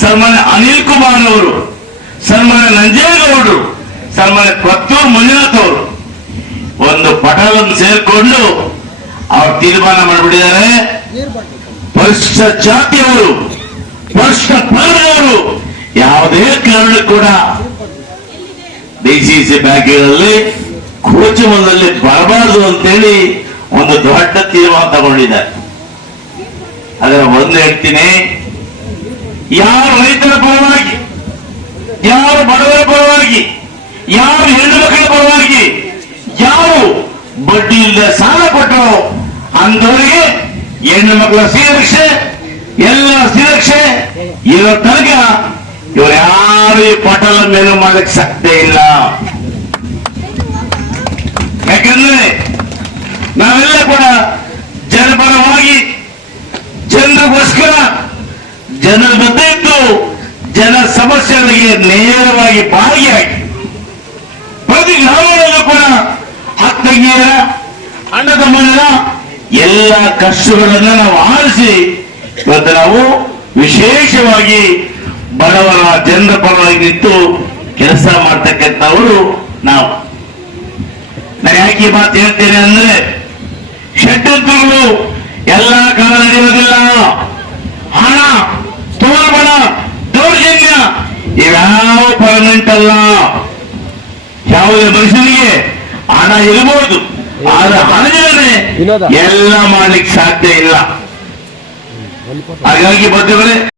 ಸನ್ಮಾನ್ಯ ಅನಿಲ್ ಕುಮಾರ್ ಅವರು ಸನ್ಮಾನ್ಯ ನಂಜೇಗೌಡರು, ಸನ್ಮಾನ್ಯ ಕೊತ್ತೂರು ಮಂಜುನಾಥ್ ಅವರು. ಒಂದು ಪಟವನ್ನು ಸೇರಿಕೊಂಡು ಅವ್ರು ತೀರ್ಮಾನ ಮಾಡಿಬಿಟ್ಟಿದ್ದಾರೆ. ಪರಿಷ್ಠ ಜಾತಿಯವರು ಪರಿಷ್ಠ ಪಂಗಡವರು ಯಾವುದೇ ಕಾರಣ ಕೂಡ ಡಿಸಿಸಿ ಬ್ಯಾಂಕ್ಗಳಲ್ಲಿ ಕೋಚಮದಲ್ಲಿ ಬರಬಾರದು ಅಂತೇಳಿ ಒಂದು ದೊಡ್ಡ ತೀರ್ಮಾನ ತಗೊಂಡಿದ್ದಾರೆ. ಅದರ ಒಂದು ಹೇಳ್ತೀನಿ ಯಾರು ರೈತರ ಪರವಾಗಿ, ಯಾರು ಬಡವರ ಪರವಾಗಿ, ಯಾರು ಹೆಣ್ಣು ಮಕ್ಕಳ ಪರವಾಗಿ, ಯಾರು ಬಡ್ಡಿ ಸಾಲ ಕೊಟ್ಟರು ಅಂತವರಿಗೆ ಹೆಣ್ಣು ಮಕ್ಕಳ ಸುರಕ್ಷೆ ಎಲ್ಲ ಸುರಕ್ಷೆ ಇರೋ ತನಕ ಇವರು ಯಾರು ಈ ಪಟಲ ಮೇಲೆ ಮಾಡಕ್ ಸಾಧ್ಯ ಇಲ್ಲ. ಯಾಕಂದ್ರೆ ನಾವೆಲ್ಲ ಕೂಡ ಜನರ ಜೊತೆ ಇದ್ದು ಜನ ಸಮಸ್ಯೆಗಳಿಗೆ ನೇರವಾಗಿ ಭಾಗಿಯಾಗಿ ಪ್ರತಿ ಗ್ರಾಮಗಳಲ್ಲೂ ಕೂಡ ಅತ್ತಂಗಿಯರ ಅಣ್ಣ ತಮ್ಮನ ಎಲ್ಲ ಕಷ್ಟಗಳನ್ನ ನಾವು ಆರಿಸಿ ಇವತ್ತು ನಾವು ವಿಶೇಷವಾಗಿ ಬಡವರ ಜನರ ಪರವಾಗಿ ನಿಂತು ಕೆಲಸ ಮಾಡ್ತಕ್ಕಂಥವರು ನಾವು. ನಾನು ಯಾಕೆ ಈ ಮಾತು ಹೇಳ್ತೇನೆ ಅಂದ್ರೆ ಷಡ್ಯಂತ್ರಗಳು ಎಲ್ಲ ಕಾಲ ನಡೆಯುವುದಿಲ್ಲ. ಇವ್ಯಾವ ಪರ್ಮನೆಂಟ್ ಅಲ್ಲ. ಯಾವುದೇ ಮನುಷ್ಯನಿಗೆ ಹಣ ಇರಬಹುದು. ಆದ್ರೆ ವಿನೋದ. ಎಲ್ಲ ಮಾಡ್ಲಿಕ್ಕೆ ಸಾಧ್ಯ ಇಲ್ಲ. ಹಾಗಾಗಿ ಬಂಧುಗಳೇ